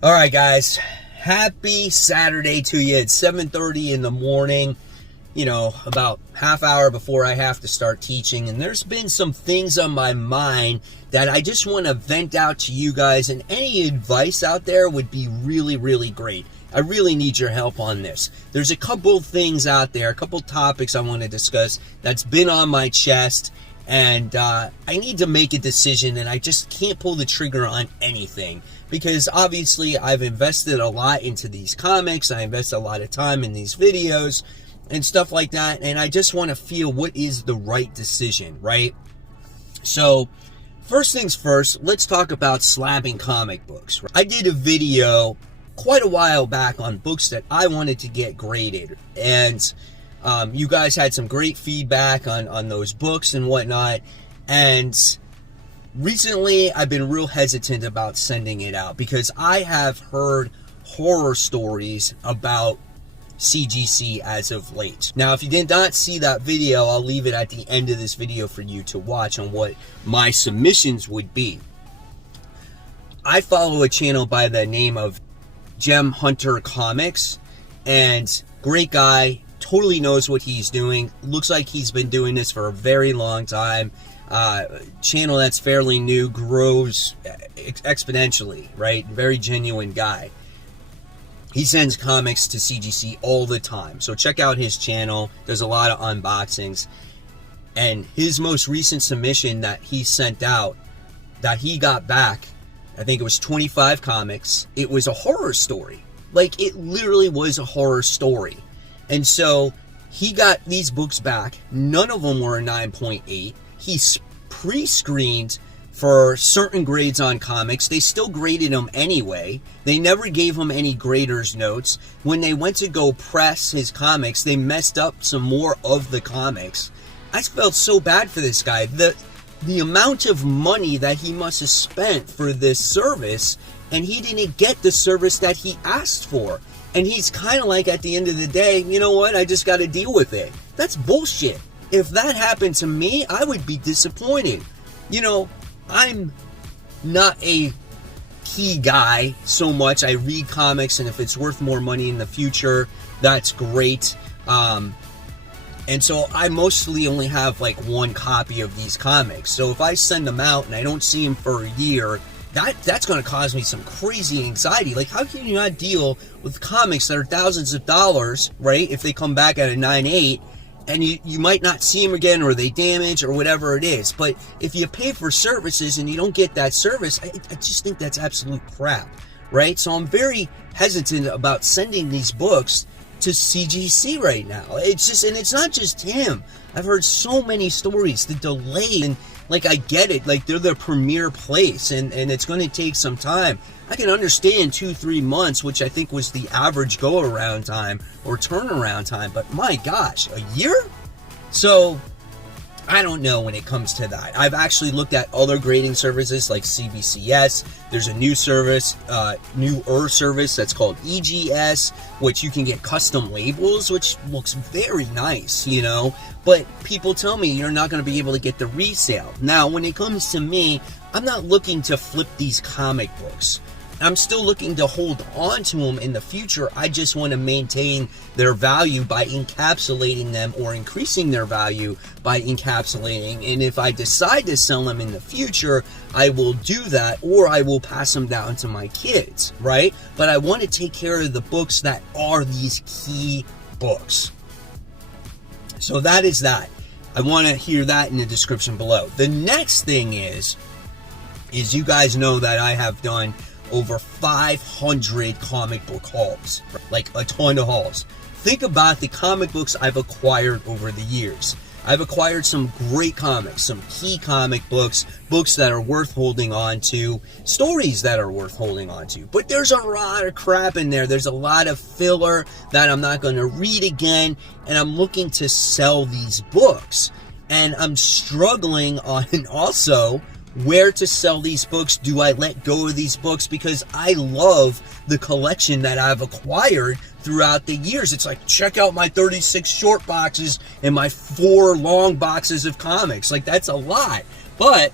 All right, guys. Happy Saturday to you. It's 7:30 in the morning, about half hour before I have to start teaching. And there's been some things on my mind that I just want to vent out to you guys. And any advice out there would be really, really great. I really need your help on this. There's a couple things out there, a couple topics I want to discuss that's been on my chest. And I need to make a decision, and I just can't pull the trigger on anything. Because obviously I've invested a lot into these comics. I invest a lot of time in these videos and stuff like that. And I just want to feel what is the right decision, right? So first things first, let's talk about slabbing comic books. I did a video quite a while back on books that I wanted to get graded. And you guys had some great feedback on those books and whatnot. And recently, I've been real hesitant about sending it out because I have heard horror stories about CGC as of late. Now, if you did not see that video, I'll leave it at the end of this video for you to watch on what my submissions would be. I follow a channel by the name of Gem Hunter Comics, and great guy, totally knows what he's doing. Looks like he's been doing this for a very long time. Channel that's fairly new, grows exponentially, right? Very genuine guy. He sends comics to CGC all the time, so check out his channel. There's a lot of unboxings, and his most recent submission that he sent out, that he got back, I think it was 25 comics. It was a horror story. Like, it literally was a horror story. And so he got these books back. None of them were a 9.8. He pre-screened for certain grades on comics. They still graded them anyway. They never gave him any grader's notes. When they went to go press his comics, they messed up some more of the comics. I felt so bad for this guy. The amount of money that he must have spent for this service, and he didn't get the service that he asked for. And he's kind of like, at the end of the day, you know what, I just got to deal with it. That's bullshit. If that happened to me, I would be disappointed. I'm not a key guy so much. I read comics, and if it's worth more money in the future, that's great. And so I mostly only have like one copy of these comics. So if I send them out and I don't see them for a year, that's going to cause me some crazy anxiety. Like, how can you not deal with comics that are thousands of dollars, right, if they come back at a 9.8, and you might not see them again, or they damage, or whatever it is. But if you pay for services and you don't get that service, I just think that's absolute crap, right? So I'm very hesitant about sending these books to CGC right now. And it's not just him. I've heard so many stories, the delay, and like, I get it, like, they're the premier place, and it's going to take some time. I can understand 2-3 months, which I think was the average go-around time or turnaround time, but my gosh, a year? So I don't know when it comes to that. I've actually looked at other grading services like CBCS. There's a new service, newer service that's called EGS, which you can get custom labels, which looks very nice, But people tell me you're not going to be able to get the resale. Now, when it comes to me, I'm not looking to flip these comic books. I'm still looking to hold on to them in the future. I just want to maintain their value by encapsulating them, or increasing their value by encapsulating. And if I decide to sell them in the future, I will do that, or I will pass them down to my kids, right? But I want to take care of the books that are these key books. So that is that. I want to hear that in the description below. The next thing is you guys know that I have done over 500 comic book hauls, like a ton of hauls. Think about the comic books I've acquired over the years. I've acquired some great comics, some key comic books, books that are worth holding on to, stories that are worth holding on to. But there's a lot of crap in there. There's a lot of filler that I'm not going to read again, and I'm looking to sell these books. And I'm struggling on also where to sell these books. Do I let go of these books? Because I love the collection that I've acquired throughout the years. It's like, check out my 36 short boxes and my 4 long boxes of comics. Like, that's a lot. But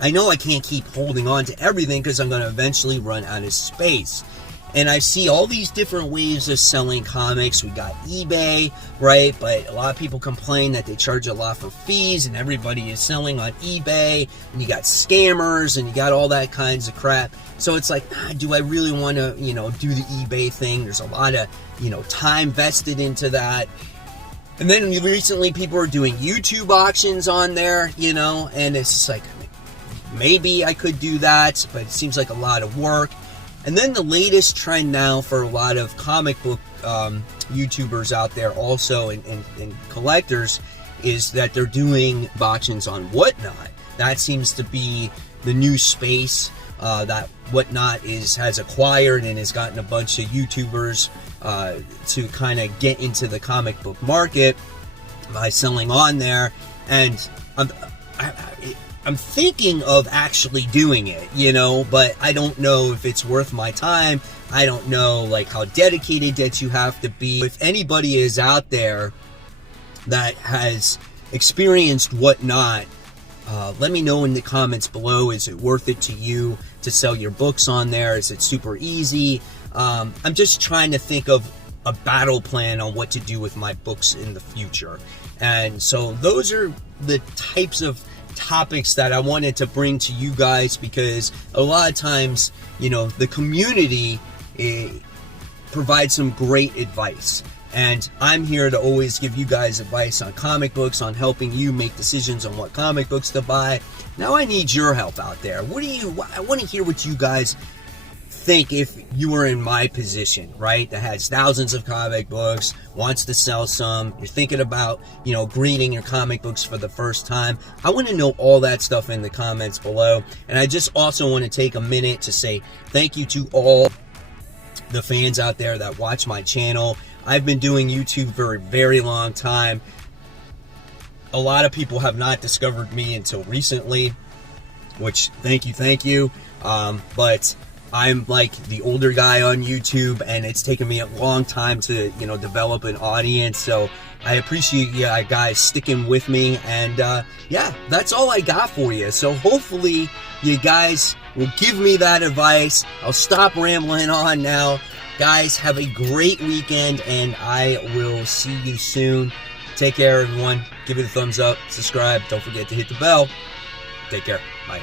I know I can't keep holding on to everything because I'm going to eventually run out of space. And I see all these different ways of selling comics. We got eBay, right? But a lot of people complain that they charge a lot for fees, and everybody is selling on eBay. And you got scammers, and you got all that kinds of crap. So it's like, do I really want to, do the eBay thing? There's a lot of, time vested into that. And then recently people are doing YouTube auctions on there, and it's just like, maybe I could do that, but it seems like a lot of work. And then the latest trend now for a lot of comic book YouTubers out there also, and collectors, is that they're doing auctions on Whatnot. That seems to be the new space that Whatnot has acquired, and has gotten a bunch of YouTubers to kind of get into the comic book market by selling on there. And I'm thinking of actually doing it, but I don't know if it's worth my time. I don't know, how dedicated that you have to be. If anybody is out there that has experienced Whatnot, let me know in the comments below. Is it worth it to you to sell your books on there? Is it super easy? I'm just trying to think of a battle plan on what to do with my books in the future. And so those are the types of topics that I wanted to bring to you guys, because a lot of times, the community provides some great advice, and I'm here to always give you guys advice on comic books, on helping you make decisions on what comic books to buy. Now I need your help out there. I want to hear what you guys think if you were in my position, right? That has thousands of comic books, wants to sell some, you're thinking about, greeting your comic books for the first time. I want to know all that stuff in the comments below. And I just also want to take a minute to say thank you to all the fans out there that watch my channel. I've been doing YouTube for a very long time. A lot of people have not discovered me until recently, which thank you. But I'm like the older guy on YouTube, and it's taken me a long time to, develop an audience. So I appreciate you guys sticking with me. And yeah, that's all I got for you. So hopefully you guys will give me that advice. I'll stop rambling on now. Guys, have a great weekend, and I will see you soon. Take care, everyone. Give it a thumbs up, subscribe. Don't forget to hit the bell. Take care. Bye.